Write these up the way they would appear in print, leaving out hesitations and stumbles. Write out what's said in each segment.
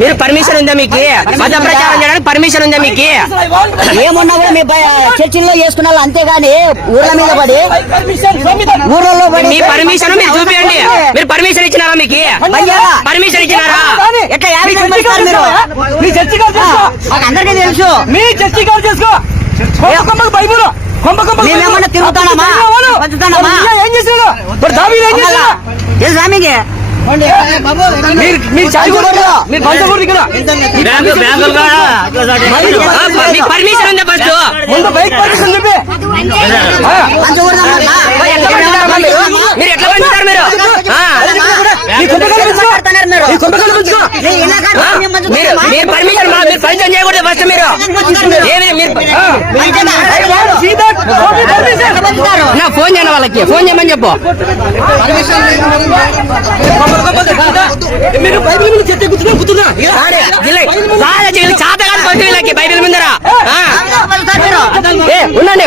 మీరు పర్మిషన్ ఉందా మీకు? మత ప్రచారం చేయడానికి పర్మిషన్ ఉందా మీకు? ఏమున్నా కూడా మీ చర్చిల్లో చేసుకున్నారు, అంతేగాని ఊర్ల మీద పడి ఊర్లలో పడి మీ పర్మిషన్ మీరు చూపించండి. మీరు పర్మిషన్ ఇచ్చినారా మీకు? పర్మిషన్ ఇచ్చినారా? ఎట్లా 50 మంది ఇస్తారు మీరు? మీ చర్చి కాదు చేసుకో, మాకు అందరికీ తెలుసు. మీ చర్చి కాదు చేసుకో. బైబుల్ మేమేమన్నా తిరుగుతానమ్మా, బతుకుతానమ్మా? ఏం చేసాడు? దావీదు ఏం చేశాడు? తెలుసా మీకు? మీరు చదువుకోరు, మీరు పంచకూడదు ఇక్కడ. మీకు పర్మిషన్ ఉందా? ఫస్ట్ ముందు బైక్ పర్మిషన్ చెప్పి మీరు ఎట్లా పంచుతారు? మీరు పర్మిషన్ మీరు పరిచయం చేయకూడదు. ఫస్ట్ మీరు నా ఫోన్ చేయను, వాళ్ళకి ఫోన్ చేయమని చెప్పు. మీరు బైబిల్ మీద చర్చ కూర్చున్నా చాతగాని ఫస్ట్ వీళ్ళకి బైబిల్ ముందరా ఉండండి.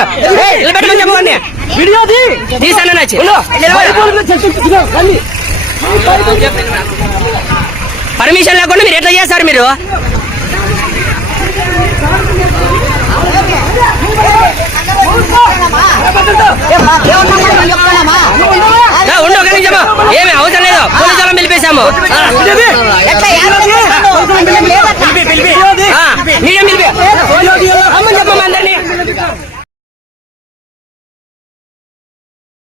నిలబెట్టమని చెప్పండి. తీసాను నచ్చి పర్మిషన్ లేకుండా మీరు ఎట్లా చేస్తారు? మీరు ఉండు, ఒక నిమిషం. ఏమి అవసరం లేదు, పోలీసు వాళ్ళని పిలిపేశాము. మీడియం పిలిపి